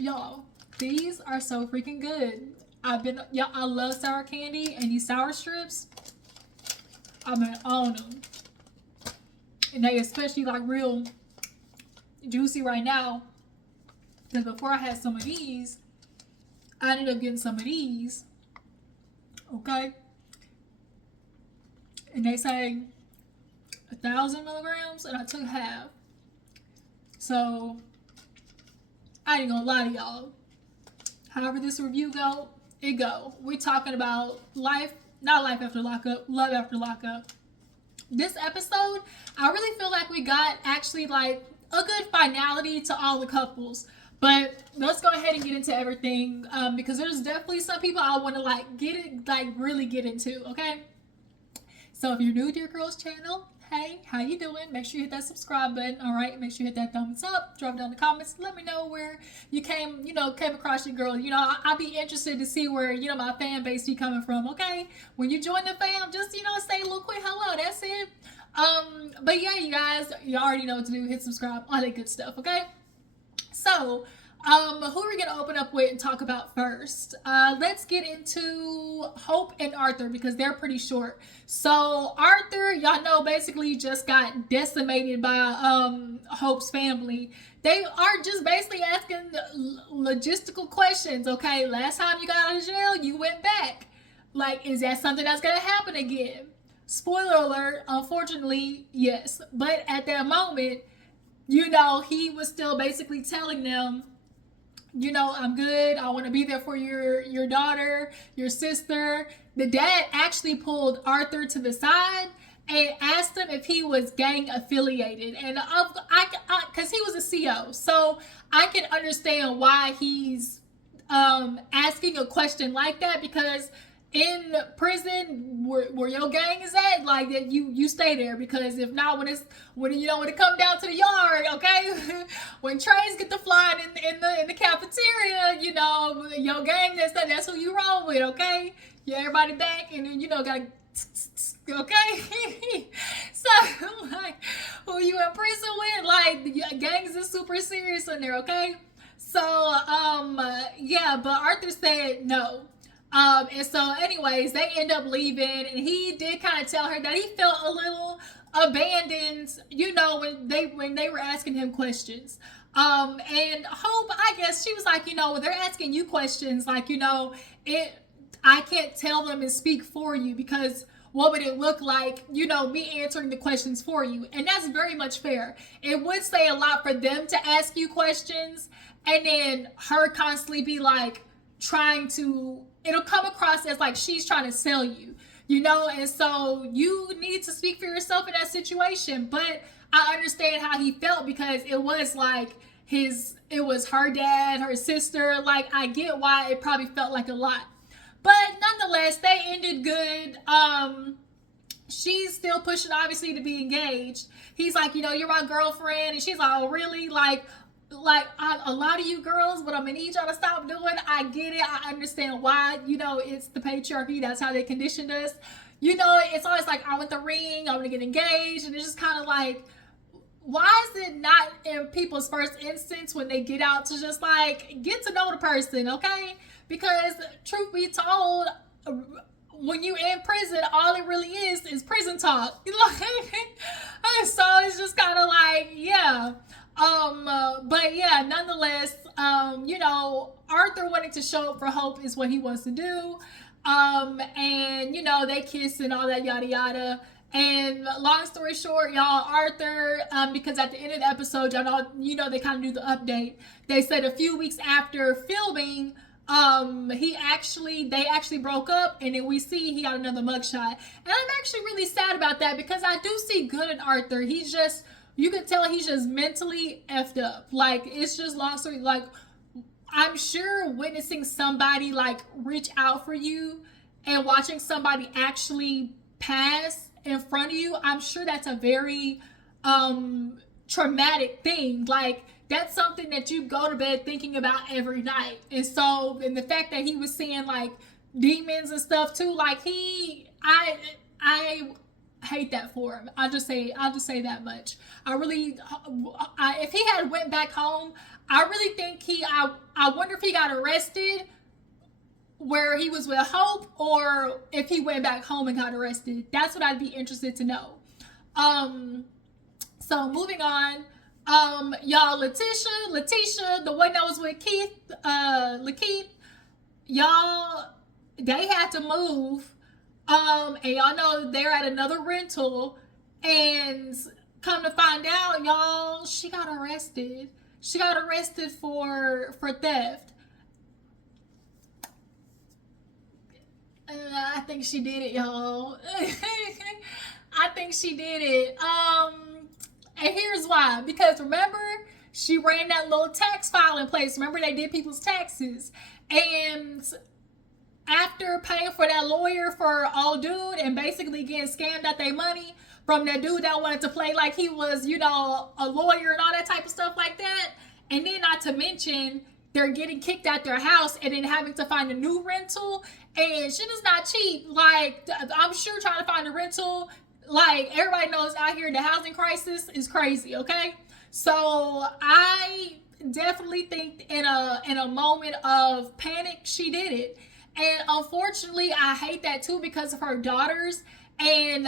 Y'all, these are so freaking good. I love sour candy and these sour strips. I've been on them. And they especially like real juicy right now. Because before I had some of these, I ended up getting some of these. Okay? And they say 1,000 milligrams, and I took half. So, I ain't gonna lie to y'all. However this review go, it go. We're talking about life, not life after lockup, love after lockup. This episode, I really feel like we got actually like a good finality to all the couples. But let's go ahead and get into everything because there's definitely some people I want to really get into, okay? So if you're new to your girl's channel, hey, how you doing? Make sure you hit that subscribe button, all right? Make sure you hit that thumbs up, drop down in the comments, let me know where you came across your girl. I'll be interested to see where, my fan base be coming from, okay? When you join the fam, just, say a little quick hello, that's it. But yeah, you guys, you already know what to do, hit subscribe, all that good stuff, okay? So, who are we going to open up with and talk about first? Let's get into Hope and Arthur because they're pretty short. So, Arthur, y'all know, basically just got decimated by Hope's family. They are just basically asking logistical questions, okay? Last time you got out of jail, you went back. Like, is that something that's going to happen again? Spoiler alert, unfortunately, yes. But at that moment, he was still basically telling them, I'm good. I want to be there for your daughter, your sister. The dad actually pulled Arthur to the side and asked him if he was gang affiliated. And because he was a CO, so I can understand why he's asking a question like that, because in prison where your gang is at, like that you stay there, because if not, when it come down to the yard, okay, when trains get to flying in the cafeteria, your gang, that's who you roll with, okay? Yeah, everybody back, and then got okay. So like, who you in prison with, like, gangs is super serious in there, okay? So yeah, but Arthur said no. And so anyways, they end up leaving, and he did kind of tell her that he felt a little abandoned, when they were asking him questions. And Hope, I guess she was like, when they're asking you questions, like, I can't tell them and speak for you, because what would it look like, me answering the questions for you? And that's very much fair. It would say a lot for them to ask you questions, and then her constantly be like, it'll come across as like she's trying to sell you, and so you need to speak for yourself in that situation. But I understand how he felt, because it was like it was her dad, her sister. Like, I get why it probably felt like a lot, but nonetheless, they ended good. She's still pushing, obviously, to be engaged. He's like, you're my girlfriend, and she's like, oh really? Like a lot of you girls, what I'm gonna need y'all to stop doing. I get it. I understand why. It's the patriarchy. That's how they conditioned us. It's always like, I want the ring, I want to get engaged, and it's just kind of like, why is it not in people's first instance when they get out to just like get to know the person, okay? Because truth be told, when you in prison, all it really is prison talk. So it's just kind of like, yeah. But yeah, nonetheless, Arthur wanting to show up for Hope is what he wants to do. And they kiss and all that yada yada. And long story short, y'all, Arthur, because at the end of the episode, y'all know, they kind of do the update. They said a few weeks after filming, they actually broke up, and then we see he got another mugshot. And I'm actually really sad about that, because I do see good in Arthur. You can tell he's just mentally effed up. Like, it's just long story. Like, I'm sure witnessing somebody like reach out for you and watching somebody actually pass in front of you, I'm sure that's a very traumatic thing. Like, that's something that you go to bed thinking about every night. And the fact that he was seeing like demons and stuff too, like I hate that for him. I'll just say that much. I really, if he had went back home, I really think I wonder if he got arrested where he was with Hope, or if he went back home and got arrested. That's what I'd be interested to know. So moving on, y'all, Laticia, the one that was with Keith, Lakeith, y'all, they had to move. And y'all know they're at another rental, and come to find out, y'all, she got arrested. She got arrested for theft. I think she did it, y'all. I think she did it. And here's why. Because remember, she ran that little tax filing place. Remember, they did people's taxes. And after paying for that lawyer for old dude and basically getting scammed out their money from that dude that wanted to play like he was, you know, a lawyer and all that type of stuff like that. And then not to mention, they're getting kicked out their house and then having to find a new rental. And shit is not cheap. Like, I'm sure trying to find a rental, like, everybody knows out here the housing crisis is crazy, okay? So I definitely think in a moment of panic, she did it. And unfortunately, I hate that too because of her daughters. And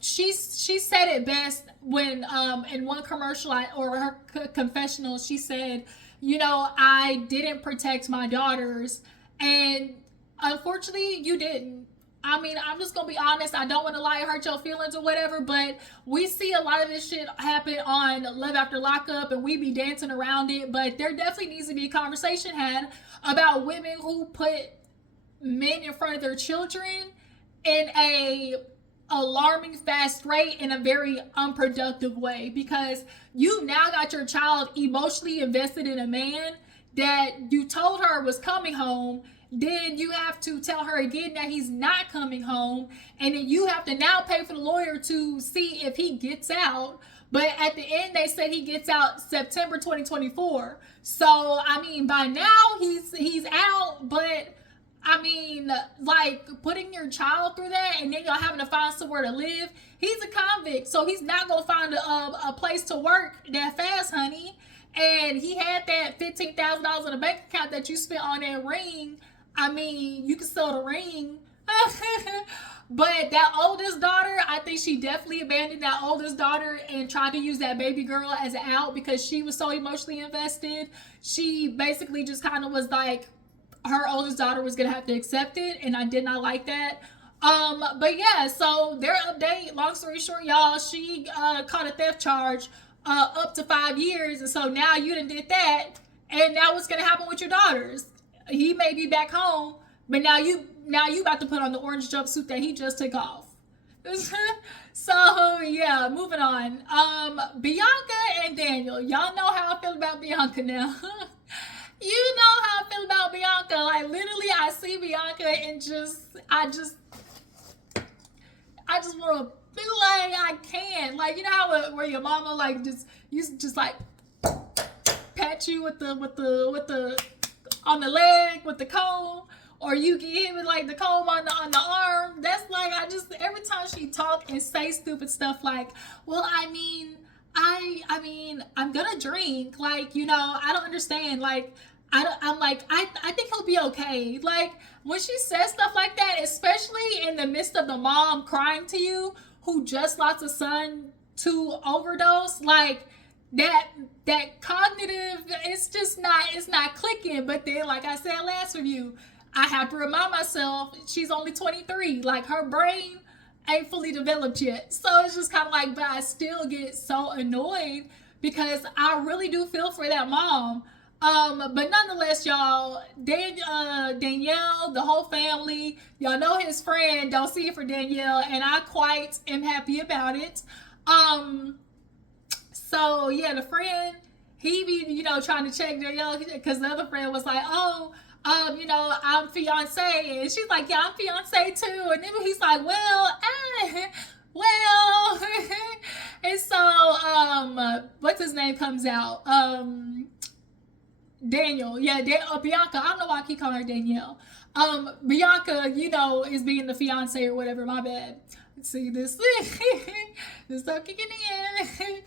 she said it best when in one commercial or her confessional, she said, you know, I didn't protect my daughters, and unfortunately you didn't. I mean, I'm just gonna be honest, I don't want to lie or hurt your feelings or whatever, but we see a lot of this shit happen on Love After Lockup, and we be dancing around it. But there definitely needs to be a conversation had about women who put men in front of their children in a alarming fast rate in a very unproductive way, because you now got your child emotionally invested in a man that you told her was coming home. Then you have to tell her again that he's not coming home, and then you have to now pay for the lawyer to see if he gets out. But at the end, they said he gets out September 2024. So I mean, by now he's out, but I mean, like, putting your child through that and then y'all having to find somewhere to live. He's a convict, so he's not going to find a place to work that fast, honey. And he had that $15,000 in a bank account that you spent on that ring. I mean, you can sell the ring. But that oldest daughter, I think she definitely abandoned that oldest daughter and tried to use that baby girl as an out because she was so emotionally invested. She basically just kind of was like, her oldest daughter was gonna have to accept it, and I did not like that. But yeah, so their update, long story short, y'all, she caught a theft charge up to 5 years, and so now you done did that, and now what's gonna happen with your daughters? He may be back home, but now you about to put on the orange jumpsuit that he just took off. So yeah, moving on. Bianca and Daniel, y'all know how I feel about Bianca now. You know how I feel about Bianca. Like, literally, I see Bianca and I just want to feel like I can. Like, you know how where your mama like just like pat you with the on the leg with the comb, or you get hit with like the comb on the arm. That's like, every time she talk and say stupid stuff like, well, I mean, I'm gonna drink. Like, you know, I don't understand. Like, I think he'll be okay. Like, when she says stuff like that, especially in the midst of the mom crying to you who just lost a son to overdose, like, that cognitive, it's not clicking. But then, like I said last review, I have to remind myself she's only 23. Like, her brain ain't fully developed yet. So it's just kind of like, but I still get so annoyed because I really do feel for that mom. But nonetheless, y'all, Danielle, the whole family, y'all know his friend don't see it for Danielle, and I quite am happy about it. So yeah, the friend, he be, you know, trying to check Danielle because the other friend was like, oh, you know, I'm fiance, and she's like, yeah, I'm fiance too, and then he's like, well, and so, what's his name comes out, Daniel, yeah, Bianca, I don't know why I keep calling her Danielle, Bianca, you know, is being the fiance or whatever, my bad. See this, this stuff kicking in.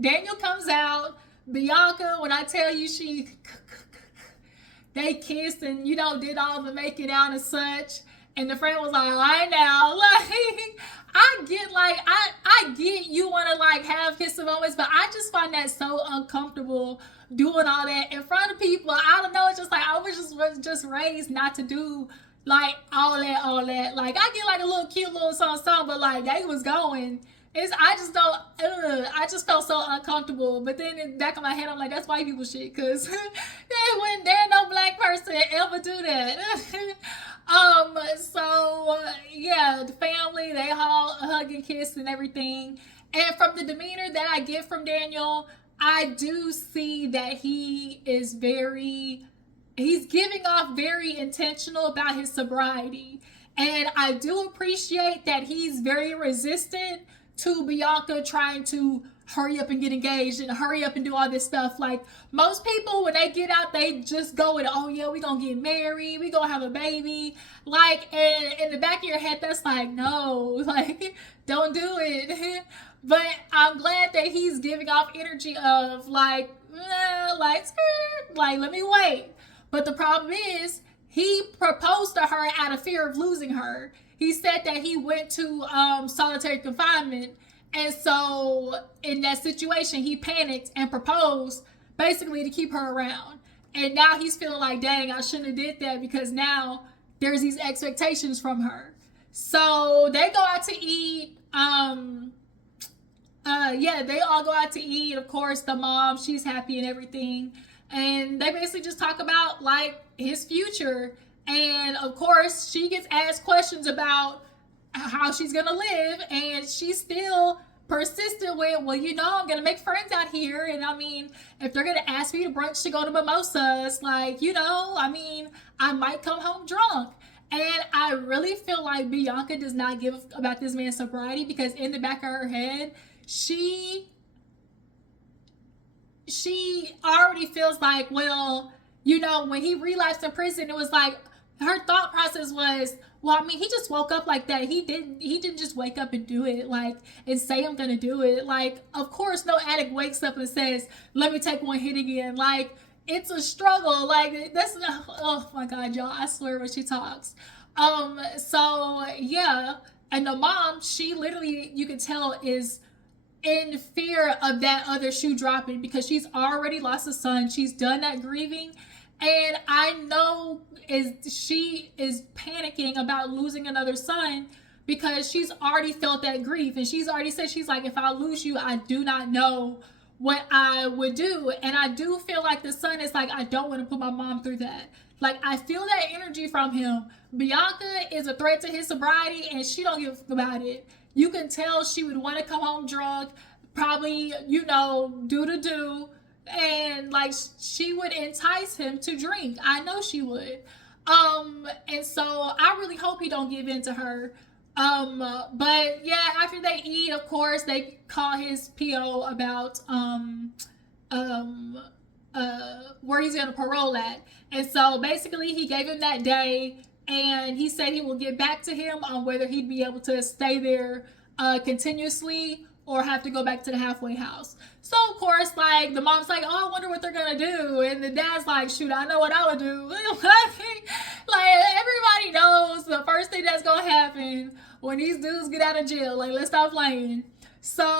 Daniel comes out. Bianca, when I tell you they kissed and did all the making out and such. And the friend was like, all right now, like I get you want to like have kissing moments, but I just find that so uncomfortable doing all that in front of people. I don't know. It's just like I was just raised not to do like all that. Like I get like a little cute little song, but like they was going. I just don't. I just felt so uncomfortable. But then in the back of my head, I'm like, that's white people shit, cause there no black person ever do that. Yeah, the family, they all hug and kiss and everything. And from the demeanor that I get from Daniel, I do see that he's giving off very intentional about his sobriety. And I do appreciate that he's very resistant to Bianca trying to hurry up and get engaged and hurry up and do all this stuff. Like most people, when they get out, they just go with, oh yeah, we gonna get married, we gonna have a baby. Like, and in the back of your head, that's like, no, like, don't do it. But I'm glad that he's giving off energy of like, let me wait. But the problem is, he proposed to her out of fear of losing her. He said that he went to solitary confinement. And so in that situation, he panicked and proposed basically to keep her around. And now he's feeling like, dang, I shouldn't have did that because now there's these expectations from her. So they go out to eat. They all go out to eat. Of course, the mom, she's happy and everything. And they basically just talk about like his future. And of course, she gets asked questions about how she's gonna live, and she's still persistent with, well, I'm gonna make friends out here, and I mean, if they're gonna ask me to brunch to go to mimosas, like, I might come home drunk. And I really feel like Bianca does not give about this man's sobriety, because in the back of her head, she already feels like, well, when he relapsed in prison, it was like her thought process was, well, he just woke up like that. He didn't just wake up and do it, like, and say I'm gonna do it. Like, of course, no addict wakes up and says, let me take one hit again. Like, it's a struggle. Like, that's not, oh my God, y'all, I swear when she talks. Yeah. And the mom, she literally, you can tell, is in fear of that other shoe dropping, because she's already lost a son. She's done that grieving. And I know she is panicking about losing another son, because she's already felt that grief. And she's already said, she's like, if I lose you, I do not know what I would do. And I do feel like the son is like, I don't want to put my mom through that. Like, I feel that energy from him. Bianca is a threat to his sobriety, and she don't give about it. You can tell she would want to come home drunk, probably, do. And like, she would entice him to drink. I know she would. And so I really hope he don't give in to her. But yeah, after they eat, of course, they call his PO about where he's gonna parole at. And so basically he gave him that day, and he said he will get back to him on whether he'd be able to stay there continuously or have to go back to the halfway house. So of course, like, the mom's like, oh, I wonder what they're gonna do. And the dad's like, shoot, I know what I would do. Like, everybody knows the first thing that's gonna happen when these dudes get out of jail. Like, let's stop playing. So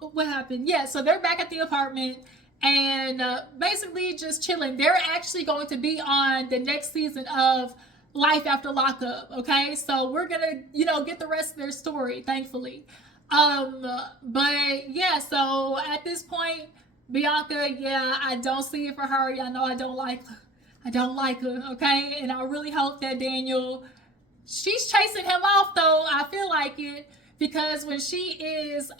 what happened? Yeah, so they're back at the apartment and basically just chilling. They're actually going to be on the next season of Life After Lockup, okay? So we're gonna, get the rest of their story, thankfully. But yeah, so at this point, Bianca, yeah, I don't see it for her. Y'all know I don't like her, okay? And I really hope that Daniel, she's chasing him off, though. I feel like it, because when she is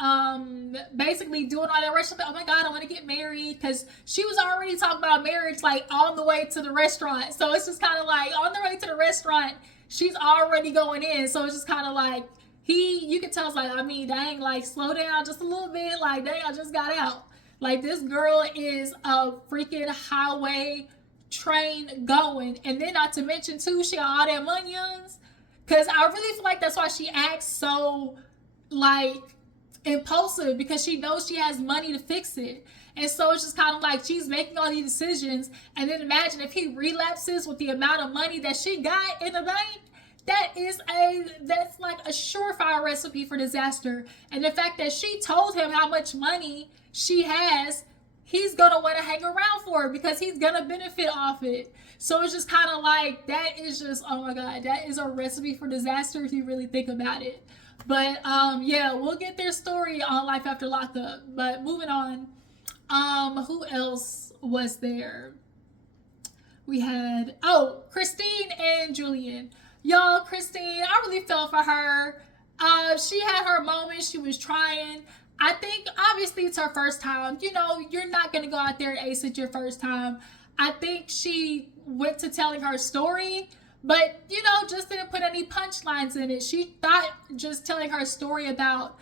basically doing all that rush, oh my God, I want to get married, because she was already talking about marriage like on the way to the restaurant. So it's just kind of like on the way to the restaurant, she's already going in. So it's just kind of like you can tell it's like, dang, like, slow down just a little bit. Like, dang, I just got out. Like, this girl is a freaking highway train going. And then not to mention too, she got all that money. Because I really feel like that's why she acts so like impulsive, because she knows she has money to fix it. And so it's just kind of like she's making all these decisions. And then imagine if he relapses with the amount of money that she got in the bank. That's like a surefire recipe for disaster. And the fact that she told him how much money she has, he's gonna want to hang around for it because he's gonna benefit off it. So it's just kind of like, that is just, oh my god, that is a recipe for disaster if you really think about it. But yeah, we'll get their story on Life After Lockup. But moving on, who else was there? We had, oh, Christine and Julian. Y'all, Christine, I really felt for her. She had her moment. She was trying. I think obviously it's her first time. You know, you're not going to go out there and ace it your first time. I think she went to telling her story, but, you know, just didn't put any punchlines in it. She thought just telling her story about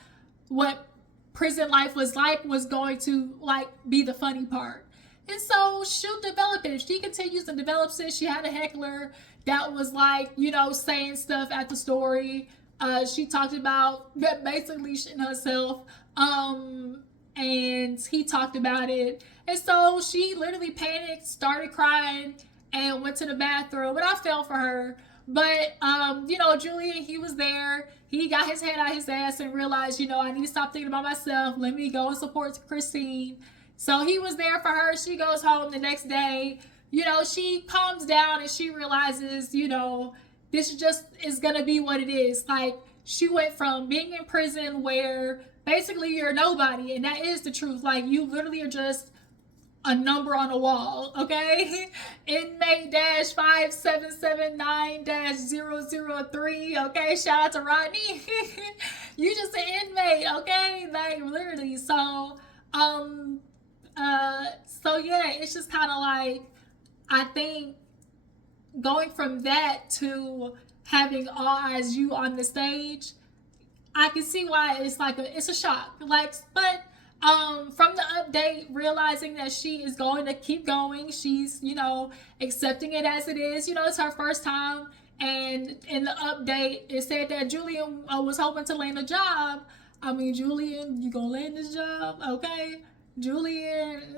what prison life was like was going to, like, be the funny part. And so she'll develop it. If she continues and develops it, she had a heckler that was like, you know, saying stuff at the story. She talked about basically shitting herself. And he talked about it. And so she literally panicked, started crying, and went to the bathroom. And I felt for her. But, you know, Julian, he was there. He got his head out his ass and realized, you know, I need to stop thinking about myself. Let me go and support Christine. So he was there for her. She goes home the next day. You know, she calms down and she realizes, you know, this just is going to be what it is. Like, she went from being in prison where basically you're nobody, and that is the truth. Like, you literally are just a number on a wall, okay? Inmate -5779-003, okay? Shout out to Rodney. You just an inmate, okay? Like, literally. So yeah, it's just kind of like, I think going from that to having all eyes you on the stage, I can see why it's like it's a shock. Like, but from the update, realizing that she is going to keep going, she's, you know, accepting it as it is. You know, it's her first time. And in the update, it said that Julian was hoping to land a job. I mean, Julian, you gonna land this job, okay? Julian,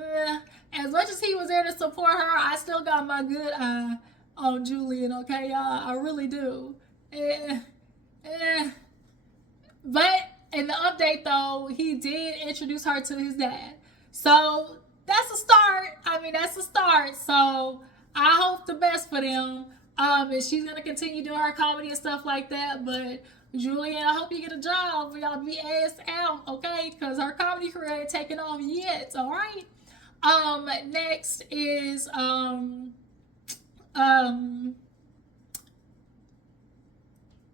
as much as he was there to support her, I still got my good eye on Julian, okay, y'all? I really do. But in the update, though, he did introduce her to his dad. So that's a start. I mean, that's a start. So I hope the best for them. And she's going to continue doing her comedy and stuff like that. But Julian, I hope you get a job for y'all be ass out, okay? Because her comedy career ain't taking off yet, all right? Next is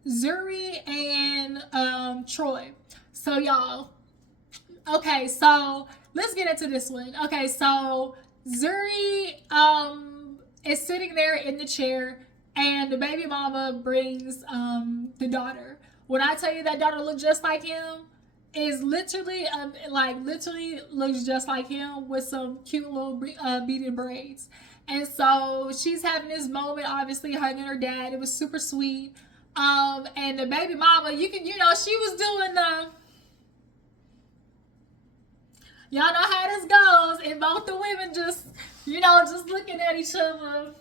Zuri and Troy. So y'all, okay, so let's get into this one. Okay, so Zuri is sitting there in the chair, and the baby mama brings the daughter. When I tell you that daughter looks just like him, is literally literally looks just like him with some cute little beaded braids. And so she's having this moment, obviously hugging her dad. It was super sweet. And the baby mama, you know, she was doing y'all know how this goes, and both the women just, you know, just looking at each other.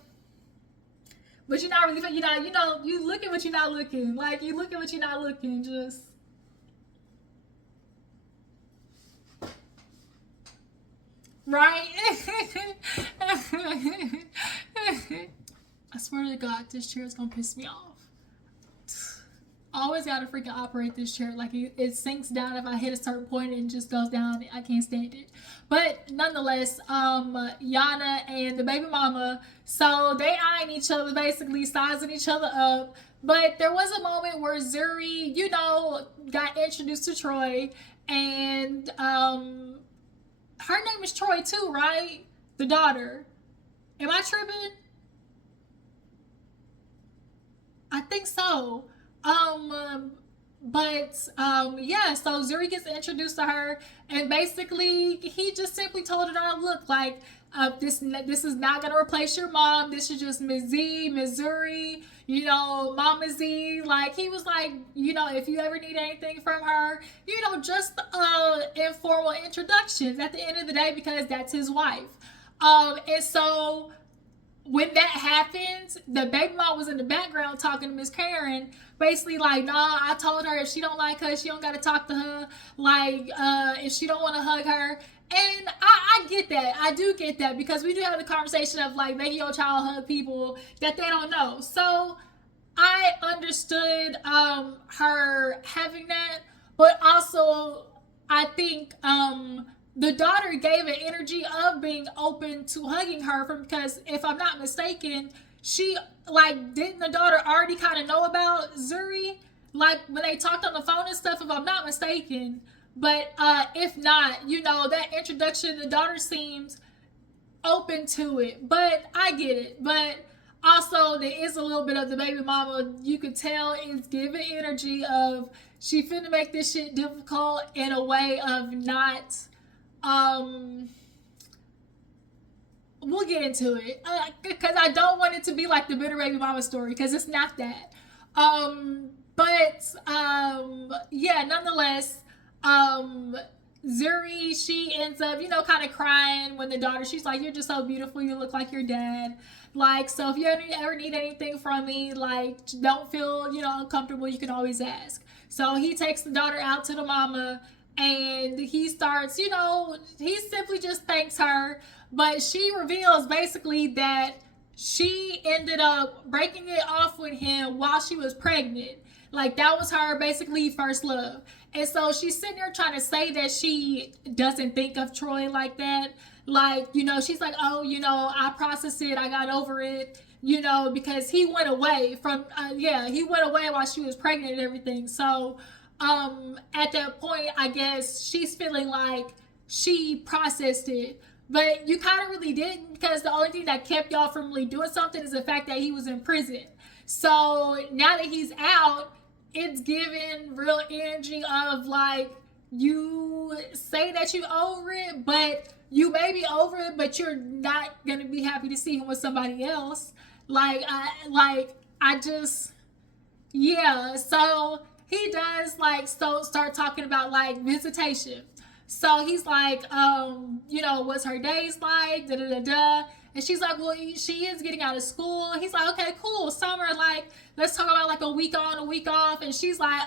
But you're not really, you know, you looking but you're not looking. Like, you looking but you're not looking, just. Right? I swear to God, this chair is gonna piss me off. I always gotta freaking operate this chair. Like, it sinks down if I hit a certain point and it just goes down. I can't stand it. But nonetheless, Yana and the baby mama, so they eyeing each other, basically sizing each other up. But there was a moment where Zuri, you know, got introduced to Troy, and her name is Troy too, right? The daughter. Am I tripping? I think so. Yeah, so Zuri gets introduced to her, and basically he just simply told her, "Oh, look, like this is not gonna replace your mom. This is just Miss Z, Missouri, Mama Z." Like he was like, if you ever need anything from her, just informal introductions at the end of the day, because that's his wife. And so when that happens, the baby mom was in the background talking to Miss Karen, basically like, nah, I told her if she don't like her, she don't gotta talk to her. Like, if she don't want to hug her. And I get that. I do get that, because we do have the conversation of like making your child hug people that they don't know. So I understood her having that, but also I think the daughter gave an energy of being open to hugging her, from because if I'm not mistaken, she like didn't the daughter already kind of know about Zuri, like when they talked on the phone and stuff, if I'm not mistaken. But if not, that introduction, the daughter seems open to it. But I get it. But also there is a little bit of the baby mama, you could tell is giving energy of she finna make this shit difficult in a way of not um we'll get into it, because I don't want it to be like the bitter baby mama story, because it's not that. Yeah, nonetheless, um Zuri, she ends up, kind of crying when the daughter, she's like, "You're just so beautiful. You look like your dad. Like, so if you ever need anything from me, like, don't feel, uncomfortable. You can always ask." So he takes the daughter out to the mama, and he starts, he simply just thanks her. But she reveals basically that she ended up breaking it off with him while she was pregnant. Like, that was her basically first love. And so she's sitting there trying to say that she doesn't think of Troy like that. Like, she's like, "Oh, I processed it. I got over it, because he went away from, he went away while she was pregnant and everything." So, at that point, I guess she's feeling like she processed it. But you kind of really didn't, because the only thing that kept y'all from really doing something is the fact that he was in prison. So now that he's out, it's giving real energy of like, you say that you over it, but you may be over it, but you're not gonna be happy to see him with somebody else. I just, yeah. So he does like start talking about like visitation. So he's like, what's her days like? Da da da da. And she's like, "Well, she is getting out of school." He's like, "Okay, cool. Summer, like, let's talk about like a week on, a week off." And she's like,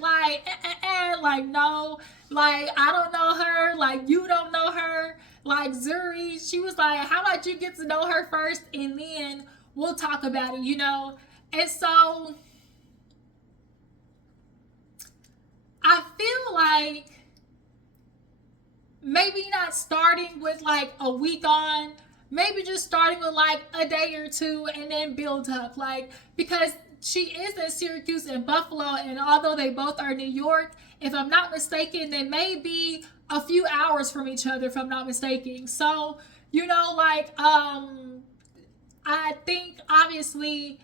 like, no, like, I don't know her, like, you don't know her, like, Zuri. She was like, "How about you get to know her first, and then we'll talk about it, And so I feel like maybe not starting with like a week on, maybe just starting with like a day or two and then build up. Like, because she is in Syracuse and Buffalo, and although they both are New York, if I'm not mistaken, they may be a few hours from each other, if I'm not mistaken. So, I think obviously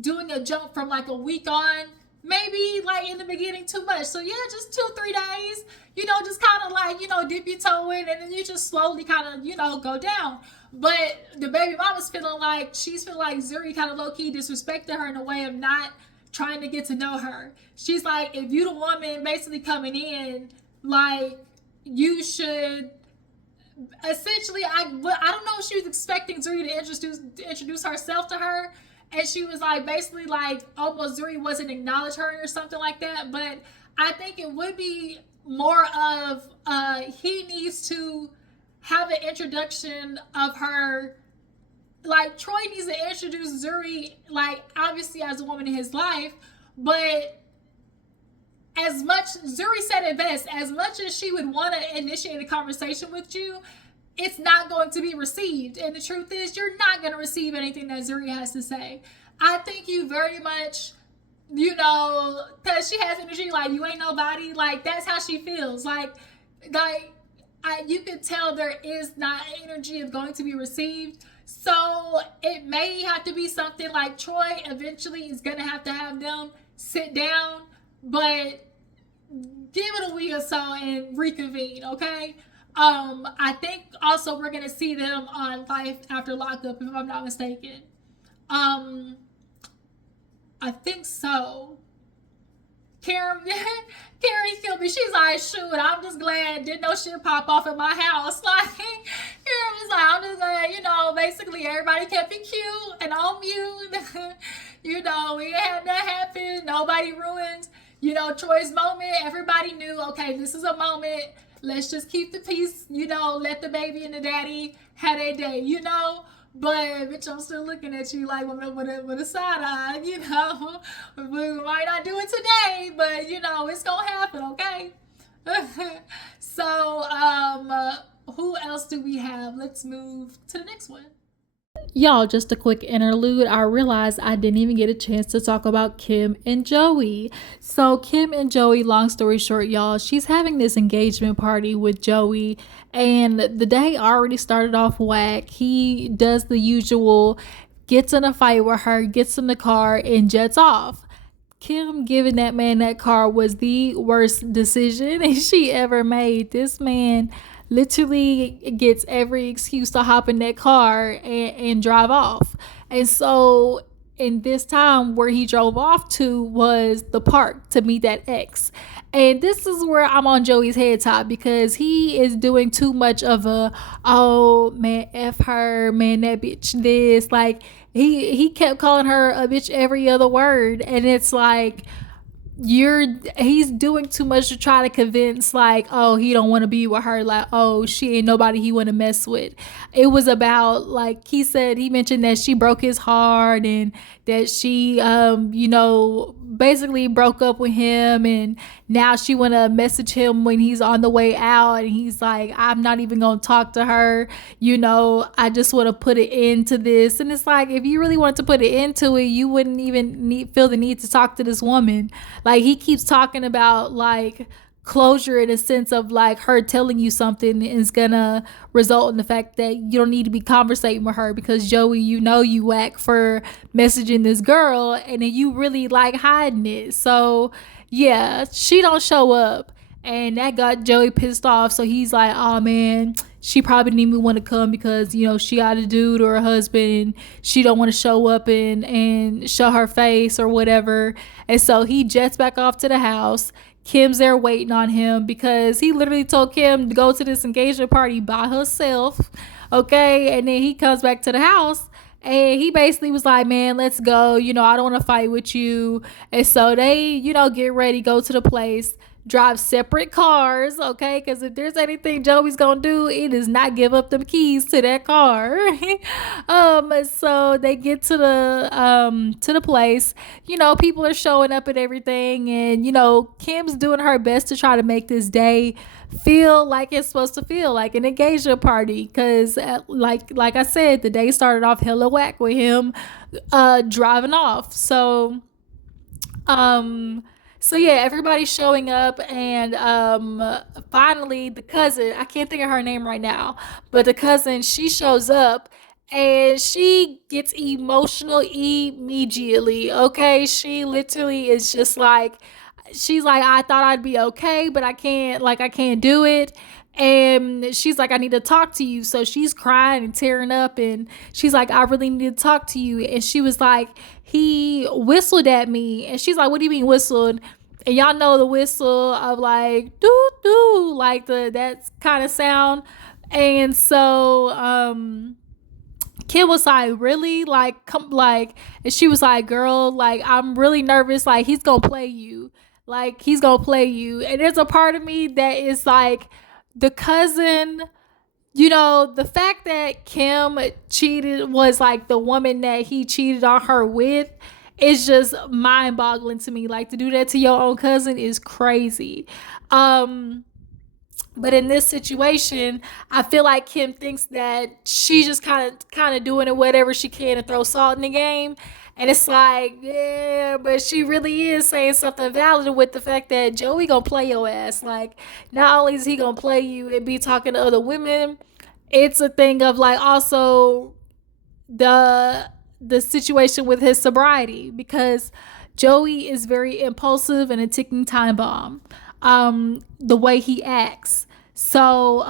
doing a jump from like a week on, maybe like in the beginning too much. So yeah, just 2-3 days, just kind of like, dip your toe in, and then you just slowly kind of, go down. But the baby mama's she's feeling like Zuri kind of low-key disrespected her in a way of not trying to get to know her. She's like, if you the woman basically coming in, like, you should essentially, I don't know if she was expecting Zuri to introduce herself to her, and she was like basically like almost Zuri wasn't acknowledge her or something like that. But I think it would be more of he needs to have an introduction of her. Like, Troy needs to introduce Zuri, like, obviously as a woman in his life, but as much, Zuri said it best, as much as she would want to initiate a conversation with you, it's not going to be received. And the truth is, you're not going to receive anything that Zuri has to say. I think you very much, because she has energy like you ain't nobody, like, that's how she feels. You can tell there is not energy of going to be received. So it may have to be something like Troy eventually is going to have them sit down. but give it a week or so and reconvene, okay? I think also we're gonna see them on Life After Lockup, if I'm not mistaken. Um, I think so. Karen, Karen killed me. She's like, shoot, I'm just glad didn't no shit pop off in my house. Like, Karen was like, I'm just glad, basically everybody kept it cute and on mute. We had that happen. Nobody ruined, Troy's moment. Everybody knew, okay, this is a moment. Let's just keep the peace, let the baby and the daddy have their day. But bitch, I'm still looking at you like with a side eye, We might not do it today, but it's gonna happen, okay? So, who else do we have? Let's move to the next one. Y'all, just a quick interlude. I realized I didn't even get a chance to talk about Kim and Joey. So, Kim and Joey, long story short, y'all, she's having this engagement party with Joey, and the day already started off whack. He does the usual, gets in a fight with her, gets in the car, and jets off. Kim giving that man that car was the worst decision she ever made. This man literally gets every excuse to hop in that car and drive off. And so, in this time where he drove off to was the park to meet that ex. And this is where I'm on Joey's head top, because he is doing too much of a, oh man, F her, man, that bitch this. Like, he kept calling her a bitch every other word. And it's like, he's doing too much to try to convince, like, oh, he don't want to be with her, like, oh, she ain't nobody he want to mess with. It was about, like, he mentioned that she broke his heart, and that she basically broke up with him, and now she want to message him when he's on the way out, and he's like, I'm not even gonna talk to her, I just want to put it into this. And it's like, if you really wanted to put it into it, you wouldn't even feel the need to talk to this woman. Like, he keeps talking about, like, closure in a sense of, like, her telling you something is gonna result in the fact that you don't need to be conversating with her, because Joey, you whack for messaging this girl, and then you really like hiding it. So yeah, she don't show up, and that got Joey pissed off. So he's like, oh man, she probably didn't even want to come because she got a dude or a husband, and she don't want to show up and show her face or whatever. And so he jets back off to the house. Kim's there waiting on him, because he literally told Kim to go to this engagement party by herself. Okay. And then he comes back to the house, and he basically was like, man, let's go. I don't want to fight with you. And so they, get ready, go to the place, drive separate cars, okay? Because if there's anything Joey's gonna do, it is not give up them keys to that car. So they get to the place. People are showing up and everything, and Kim's doing her best to try to make this day feel like it's supposed to feel like an engagement party, because like I said, the day started off hella whack with him driving off. So yeah, everybody's showing up, and finally the cousin, I can't think of her name right now, but the cousin, she shows up, and she gets emotional immediately. Okay, she literally is just like, she's like, I thought I'd be okay, but I can't do it. And she's like, I need to talk to you. So she's crying and tearing up, and she's like, I really need to talk to you. And she was like, he whistled at me. And she's like, what do you mean whistled? And y'all know the whistle of, like, doo doo, like that kind of sound. And so Kim was like, really? Like, come, like, and she was like, girl, like, I'm really nervous. Like, he's gonna play you. Like, he's gonna play you. And there's a part of me that is like, the cousin, the fact that Kim cheated, was like the woman that he cheated on her with, is just mind boggling to me. Like, to do that to your own cousin is crazy. But in this situation, I feel like Kim thinks that she's just kind of doing it whatever she can to throw salt in the game. And it's like, yeah, but she really is saying something valid with the fact that Joey gonna play your ass. Like, not only is he gonna play you and be talking to other women, it's a thing of, like, also the situation with his sobriety, because Joey is very impulsive and a ticking time bomb. The way he acts. So,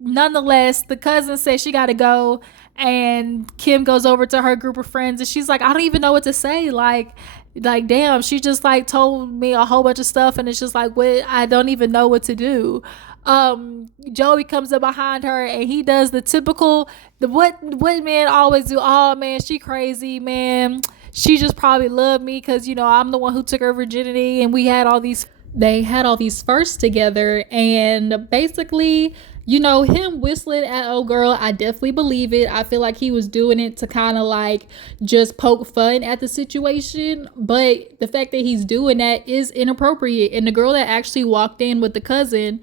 nonetheless, the cousin says she got to go, and Kim goes over to her group of friends, and she's like, I don't even know what to say. Like, damn, she just like told me a whole bunch of stuff, and it's just like, what? I don't even know what to do. Joey comes up behind her, and he does the typical, the what men always do. Oh man, she crazy, man. She just probably loved me because I'm the one who took her virginity, and they had all these firsts together. And basically, him whistling at old girl, I definitely believe it. I feel like he was doing it to kind of like just poke fun at the situation, but the fact that he's doing that is inappropriate. And the girl that actually walked in with the cousin,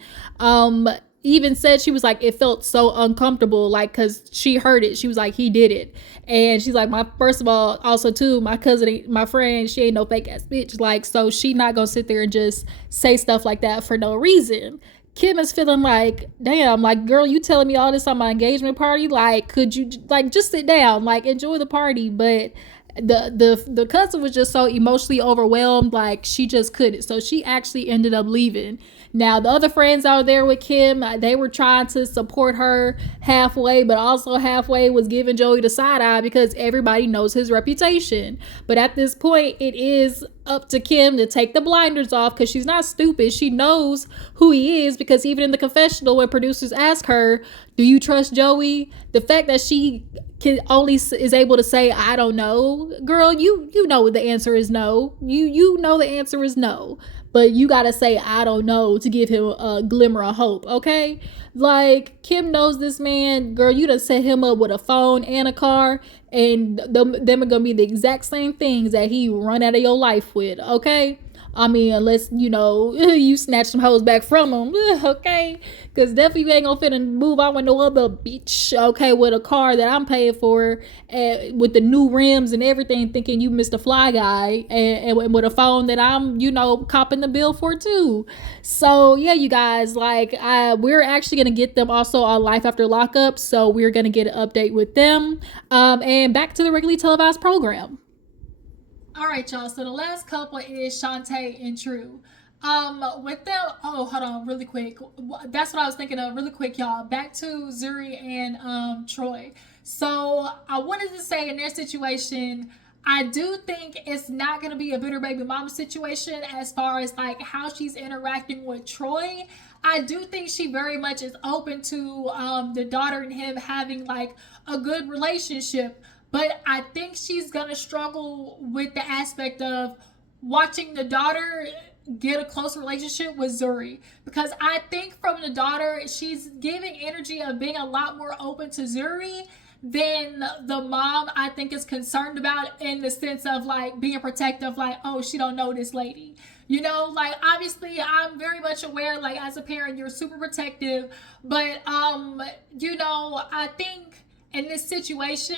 even said, she was like, it felt so uncomfortable, like, because she heard it. She was like, he did it. And she's like, my first of all, also too, my cousin, my friend, she ain't no fake ass bitch. Like, so she not gonna sit there and just say stuff like that for no reason. Kim is feeling like, damn, like, girl, you telling me all this on my engagement party? Like, could you like just sit down, like, enjoy the party? But the cousin was just so emotionally overwhelmed, like she just couldn't. So she actually ended up leaving. Now the other friends out there with Kim, they were trying to support her halfway, but also halfway was giving Joey the side eye because everybody knows his reputation. But at this point, it is up to Kim to take the blinders off, because she's not stupid. She knows who he is, because even in the confessional, when producers ask her, do you trust Joey? The fact that she is able to say, I don't know, girl, you know the answer is no. You know the answer is no. But you gotta say, I don't know, to give him a glimmer of hope, okay? Like, Kim knows this man. Girl, you done set him up with a phone and a car, and them are gonna be the exact same things that he run out of your life with, okay? I mean, unless, you snatch some hoes back from him, okay? Because definitely you ain't gonna fit and move on with no other bitch, okay, with a car that I'm paying for, with the new rims and everything, thinking you Mr. Fly Guy, and with a phone that I'm, copping the bill for too. So, yeah, you guys, like, we're actually gonna get them also on Life After Lockup, so we're gonna get an update with them. And back to the regularly televised program. All right, y'all. So the last couple is Shante and True. With them, oh, hold on, really quick. That's what I was thinking of, really quick, y'all. Back to Zuri and Troy. So I wanted to say, in their situation, I do think it's not going to be a bitter baby mama situation as far as like how she's interacting with Troy. I do think she very much is open to the daughter and him having like a good relationship. But I think she's going to struggle with the aspect of watching the daughter get a close relationship with Zuri. Because I think from the daughter, she's giving energy of being a lot more open to Zuri than the mom, I think, is concerned about, in the sense of like being protective, like, oh, she don't know this lady. Like, obviously I'm very much aware, like, as a parent, you're super protective. But, I think in this situation,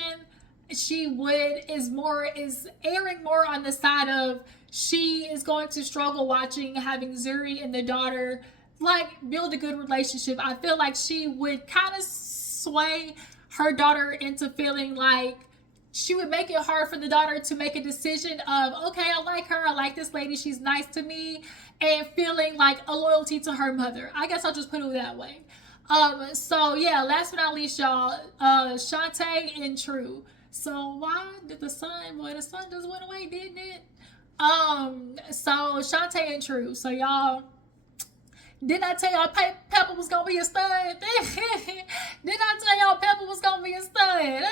she is airing more on the side of she is going to struggle watching having Zuri and the daughter like build a good relationship. I feel like she would kind of sway her daughter into feeling like she would make it hard for the daughter to make a decision of, okay, I like her, I like this lady, she's nice to me, and feeling like a loyalty to her mother. I guess I'll just put it that way. So yeah, last but not least, y'all, Shante and True. So why did the sun? Boy, the sun just went away, didn't it? So Shante and True. So y'all, didn't I tell y'all Pepper was gonna be a stud? Didn't I tell y'all Pepper was gonna be a stud?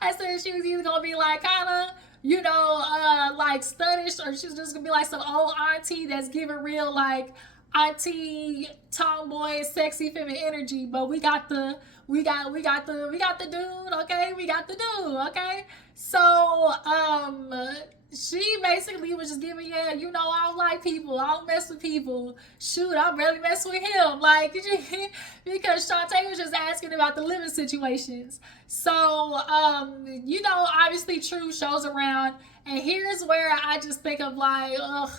I said she was either gonna be like kinda, like studdish, or she's just gonna be like some old auntie that's giving real like auntie tomboy sexy feminine energy. But we got the dude, okay? We got the dude, okay? So she basically was just giving, I don't like people, I don't mess with people, shoot, I barely mess with him, like, because Shante was just asking about the living situations. So obviously True shows around, and here's where I just think of like, ugh,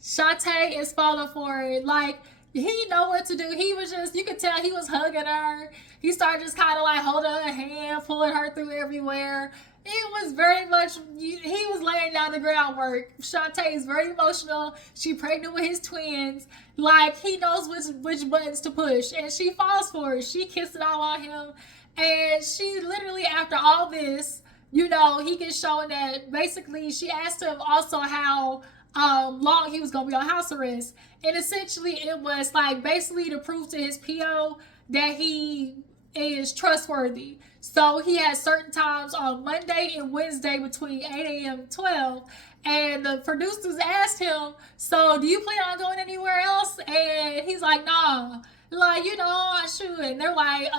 Shante is falling for it. Like, he know what to do. He was just, you could tell he was hugging her. He started just kind of like holding her hand, pulling her through everywhere. It was very much, he was laying down the groundwork. Shante is very emotional. She pregnant with his twins. Like, he knows which buttons to push. And she falls for it. She kissed it all on him. And she literally, after all this, he gets shown that basically she asked him also how long he was going to be on house arrest. And essentially, it was like basically to prove to his PO that he is trustworthy. So he had certain times on Monday and Wednesday between 8 a.m. and 12. And the producers asked him, so do you plan on going anywhere else? And he's like, nah. Like, I should. And they're like,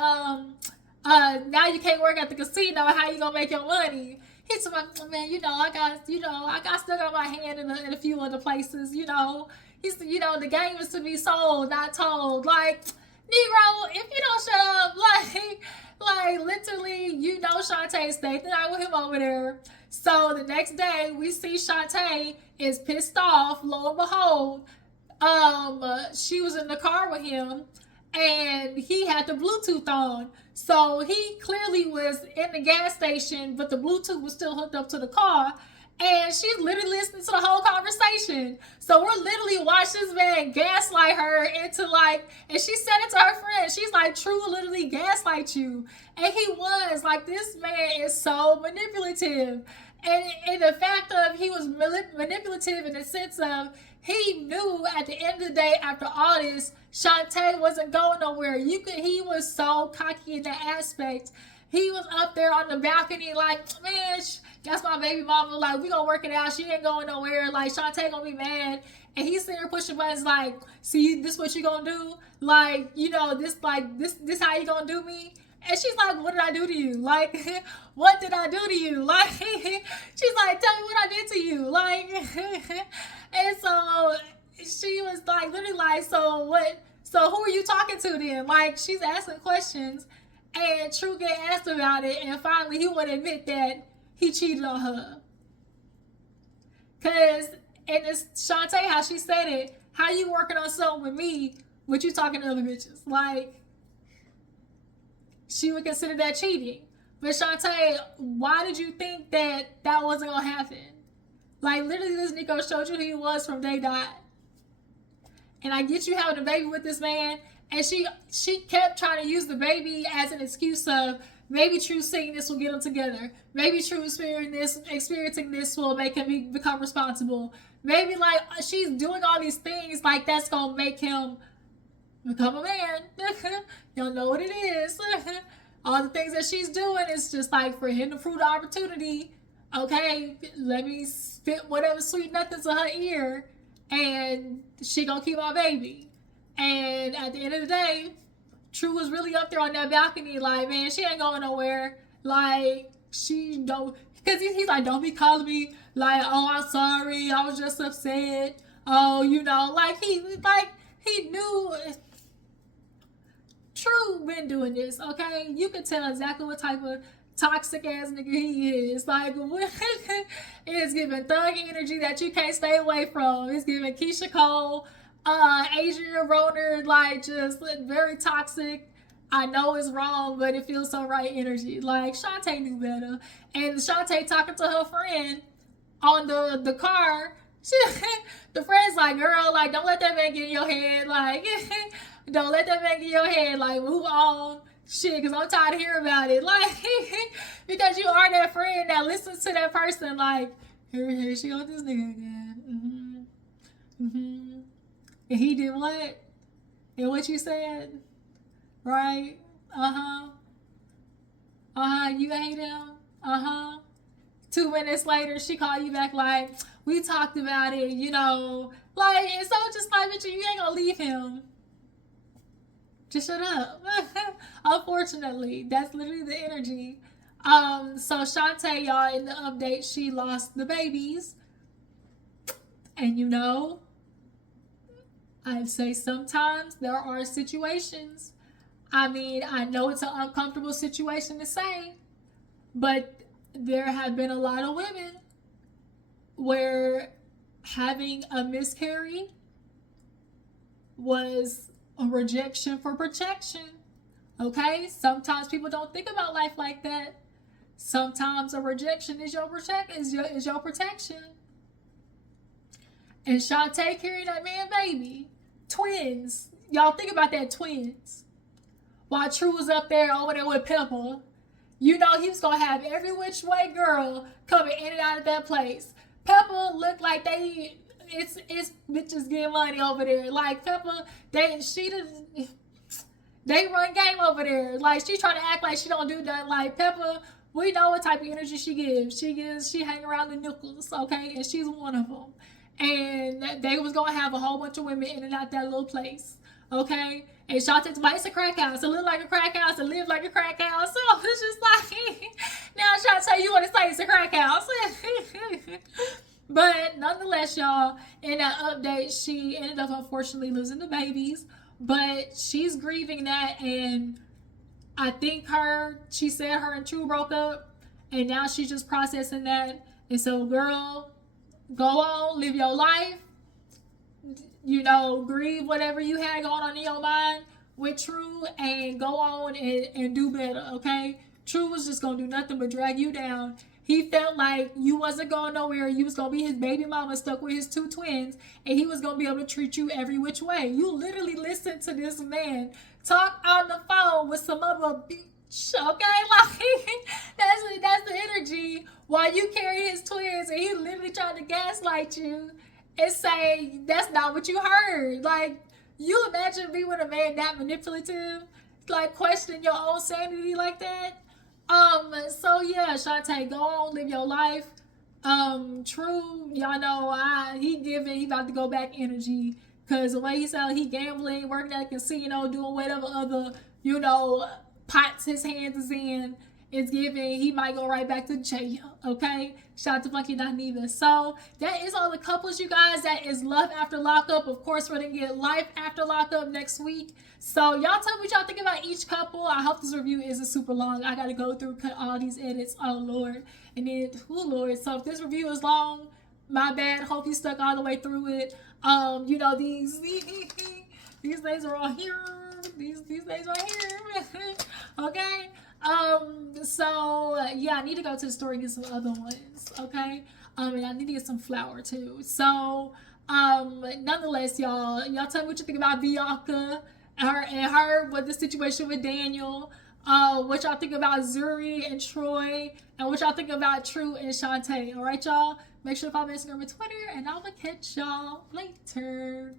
now you can't work at the casino. How you gonna make your money? He's like, man, I still got my hand in a few other places. He's, the game is to be sold, not told. Like, Negro, if you don't shut up, like literally, Shante stayed the night with him over there. So the next day, we see Shante is pissed off. Lo and behold, she was in the car with him, and he had the Bluetooth on. So he clearly was in the gas station, but the Bluetooth was still hooked up to the car. And she's literally listening to the whole conversation. So we're literally watching this man gaslight her into and she said it to her friend. She's like, True literally gaslight you. And he was. Like, this man is so manipulative. And the fact of he was manipulative in the sense of he knew at the end of the day, after all this, Shante wasn't going nowhere. He was so cocky in that aspect. He was up there on the balcony like, man, that's my baby mama. Like, we gonna work it out. She ain't going nowhere. Like, Shante gonna be mad. And he's sitting there pushing buttons like, see, this what you gonna do? Like, this how you gonna do me? And she's like, what did I do to you? Like, what did I do to you? Like, she's like, tell me what I did to you. Like, and so she was like, literally like, so what? So who are you talking to then? Like, she's asking questions, and True get asked about it, and finally he would admit that he cheated on her. Cause, and it's Shante, how she said it, how you working on something with me, but you talking to other bitches? Like, she would consider that cheating. But Shante, why did you think that wasn't gonna happen? Like, literally, this Nico showed you who he was from day dot. And I get you having a baby with this man, and she kept trying to use the baby as an excuse of maybe True seeing this will get them together. Maybe True experiencing this will make him become responsible. Maybe like she's doing all these things like that's gonna make him become a man. Y'all know what it is. All the things that she's doing is just like for him to prove the opportunity. Okay, let me spit whatever sweet nothings in her ear, and she gonna keep my baby. And at the end of the day, True was really up there on that balcony, like, man, she ain't going nowhere. Like, she don't, because he's like, don't be calling me like, oh, I'm sorry, I was just upset. Oh, like he knew. True been doing this, okay? You can tell exactly what type of toxic ass nigga he is. Like, it's giving thug energy that you can't stay away from. It's giving Keisha Cole, Adrian Roner, like, just very toxic. I know it's wrong, but it feels so right energy. Like, Shante knew better. And Shante talking to her friend on the car. The friend's like, girl, like, don't let that man get in your head. Like, don't let that man get in your head. Like, move on. Shit, because I'm tired of hearing about it. Like, because you are that friend that listens to that person. Like, here she goes this nigga again. And he did what? And what you said? Right? You hate him? 2 minutes later, she called you back like, we talked about it, Like, and so just like, bitch, you ain't gonna leave him. Just shut up. Unfortunately, that's literally the energy. So Shante, y'all, in the update, she lost the babies. And I'd say sometimes there are situations. I mean, I know it's an uncomfortable situation to say, but there have been a lot of women where having a miscarry was a rejection for protection. Okay? Sometimes people don't think about life like that. Sometimes a rejection is your protection. And Shante carried that man baby. Twins. Y'all think about that, twins. While True was up there over there with Pepper, you know he was going to have every which way girl coming in and out of that place. Pepper looked like it's bitches getting money over there. Like Pepper, they run game over there. Like she trying to act like she don't do that. Like Pepper, we know what type of energy she gives. She hang around the nickels, okay? And she's one of them. And they was going to have a whole bunch of women in and out that little place. Okay? And Shante's like, it's a crack house. It look like a crack house. It live like a crack house. So it's just like, now Shante, you want to say it's a crack house. But nonetheless, y'all, in that update, she ended up unfortunately losing the babies. But she's grieving that. And I think she said her and True broke up. And now she's just processing that. And so, girl, go on, live your life. You know, grieve whatever you had going on in your mind with True and go on and do better, okay? True was just going to do nothing but drag you down. He felt like you wasn't going nowhere. You was going to be his baby mama stuck with his 2 twins, and he was going to be able to treat you every which way. You literally listened to this man talk on the phone with some other bitch, okay? Like, that's the energy while you carry his twins, and he literally trying to gaslight you and say that's not what you heard. Like, you imagine being with a man that manipulative, like questioning your own sanity like that. So yeah, Shante, go on, live your life. True, y'all know he about to go back energy, cause the way he sound, he gambling, working at a casino, doing whatever other, pots his hands is in. It's giving he might go right back to jail, okay? Shout out to Funky Dineva. So that is all the couples, you guys. That is Love After Lockup. Of course, we're gonna get Life After Lockup next week. So y'all tell me what y'all think about each couple. I hope this review isn't super long. I gotta go through, cut all these edits. Oh Lord. And then Lord. So if this review is long, my bad. Hope you stuck all the way through it. These days are all here. These days are here. Okay. I need to go to the store and get some other ones, okay? And I need to get some flour too. So, nonetheless, y'all tell me what you think about Bianca and what the situation with Daniel, what y'all think about Zuri and Troy, and what y'all think about True and Shante. All right, y'all? Make sure to follow me on Instagram and Twitter, and I will catch y'all later.